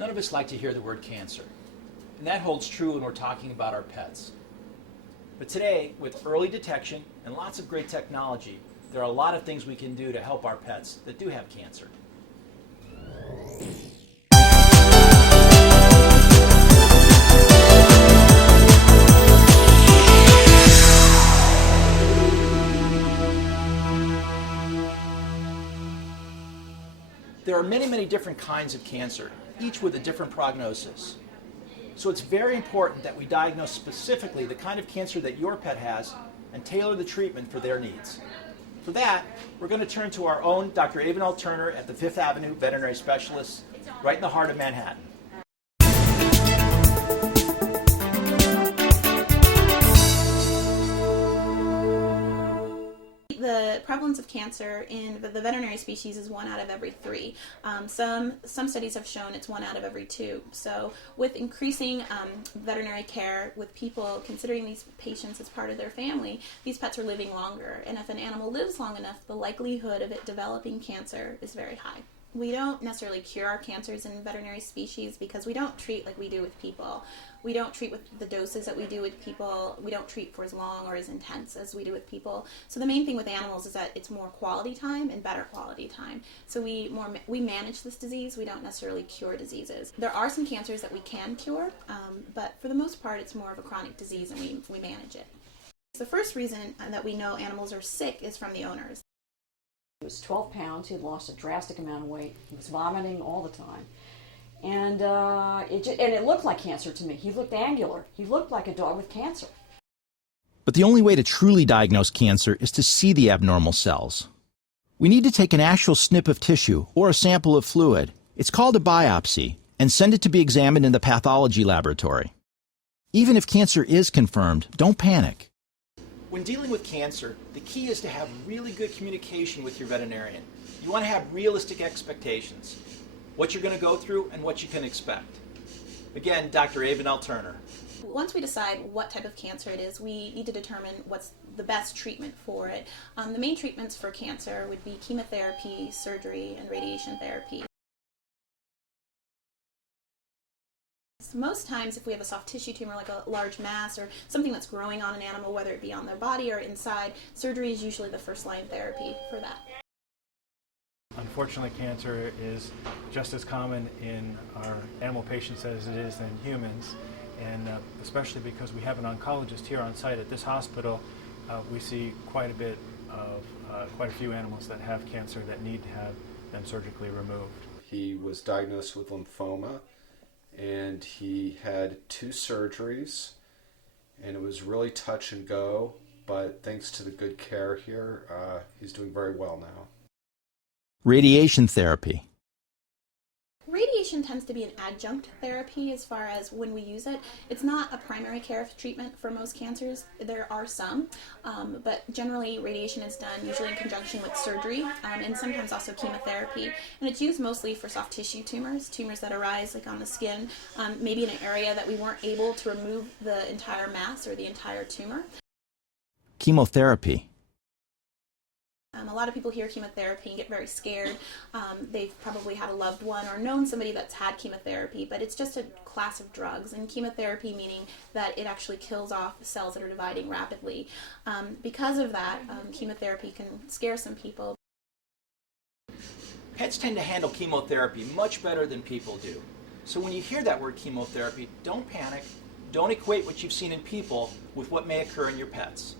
None of us like to hear the word cancer, and that holds true when we're talking about our pets. But today, with early detection and lots of great technology, there are a lot of things we can do to help our pets that do have cancer. There are many different kinds of cancer, each with a different prognosis. So it's very important that we diagnose specifically the kind of cancer that your pet has and tailor the treatment for their needs. For that, we're going to turn to our own Dr. Avenelle Turner at the 5th Avenue Veterinary Specialist, right in the heart of Manhattan. The prevalence of cancer in the veterinary species is 1 out of every 3. Some studies have shown it's 1 out of every 2. So with increasing veterinary care, with people considering these patients as part of their family, these pets are living longer. And if an animal lives long enough, the likelihood of it developing cancer is very high. We don't necessarily cure our cancers in veterinary species because we don't treat like we do with people. We don't treat with the doses that we do with people. We don't treat for as long or as intense as we do with people. So the main thing with animals is that it's more quality time and better quality time. So we manage this disease. We don't necessarily cure diseases. There are some cancers that we can cure, but for the most part, it's more of a chronic disease and we manage it. The first reason that we know animals are sick is from the owners. He was 12 pounds. He had lost a drastic amount of weight. He was vomiting all the time. And it looked like cancer to me. He looked angular. He looked like a dog with cancer. But the only way to truly diagnose cancer is to see the abnormal cells. We need to take an actual snip of tissue or a sample of fluid. It's called a biopsy, and send it to be examined in the pathology laboratory. Even if cancer is confirmed, don't panic. When dealing with cancer, the key is to have really good communication with your veterinarian. You want to have realistic expectations, what you're going to go through and what you can expect. Again, Dr. Avenelle Turner. Once we decide what type of cancer it is, we need to determine what's the best treatment for it. The main treatments for cancer would be chemotherapy, surgery, and radiation therapy. Most times, if we have a soft tissue tumor like a large mass or something that's growing on an animal, whether it be on their body or inside, surgery is usually the first line therapy for that. Unfortunately, cancer is just as common in our animal patients as it is in humans, and especially because we have an oncologist here on site at this hospital, we see quite a few animals that have cancer that need to have them surgically removed. He was diagnosed with lymphoma, and he had 2 surgeries, and it was really touch and go, but thanks to the good care here, he's doing very well now. Radiation therapy. Radiation tends to be an adjunct therapy as far as when we use it. It's not a primary care treatment for most cancers. There are some, but generally radiation is done usually in conjunction with surgery and sometimes also chemotherapy. And it's used mostly for soft tissue tumors that arise like on the skin, maybe in an area that we weren't able to remove the entire mass or the entire tumor. Chemotherapy. A lot of people hear chemotherapy and get very scared. They've probably had a loved one or known somebody that's had chemotherapy, but it's just a class of drugs, and chemotherapy meaning that it actually kills off cells that are dividing rapidly. Because of that, chemotherapy can scare some people. Pets tend to handle chemotherapy much better than people do. So when you hear that word chemotherapy, don't panic. Don't equate what you've seen in people with what may occur in your pets.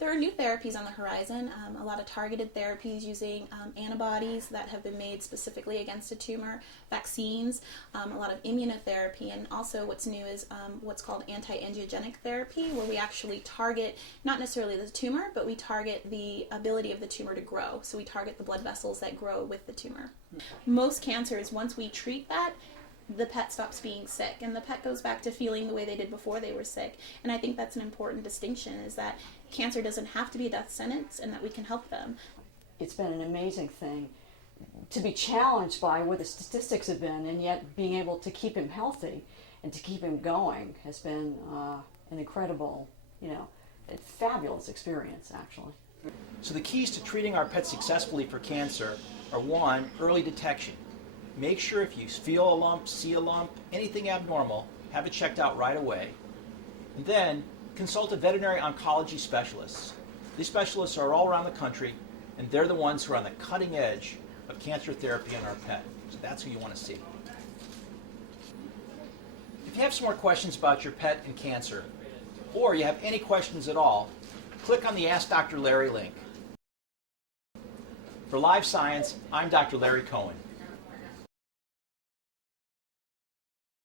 There are new therapies on the horizon, a lot of targeted therapies using antibodies that have been made specifically against a tumor, vaccines, a lot of immunotherapy, and also what's new is what's called anti-angiogenic therapy, where we actually target not necessarily the tumor, but we target the ability of the tumor to grow. So we target the blood vessels that grow with the tumor. Most cancers, once we treat that, the pet stops being sick and the pet goes back to feeling the way they did before they were sick. And I think that's an important distinction, is that cancer doesn't have to be a death sentence and that we can help them. It's been an amazing thing to be challenged by what the statistics have been, and yet being able to keep him healthy and to keep him going has been an incredible, a fabulous experience, actually. So the keys to treating our pets successfully for cancer are 1, early detection. make sure if you feel a lump, see a lump, anything abnormal, have it checked out right away. And then consult a veterinary oncology specialist. These specialists are all around the country, and they're the ones who are on the cutting edge of cancer therapy in our pet. So that's who you want to see. If you have some more questions about your pet and cancer, or you have any questions at all, click on the Ask Dr. Larry link. For Live Science, I'm Dr. Larry Cohen.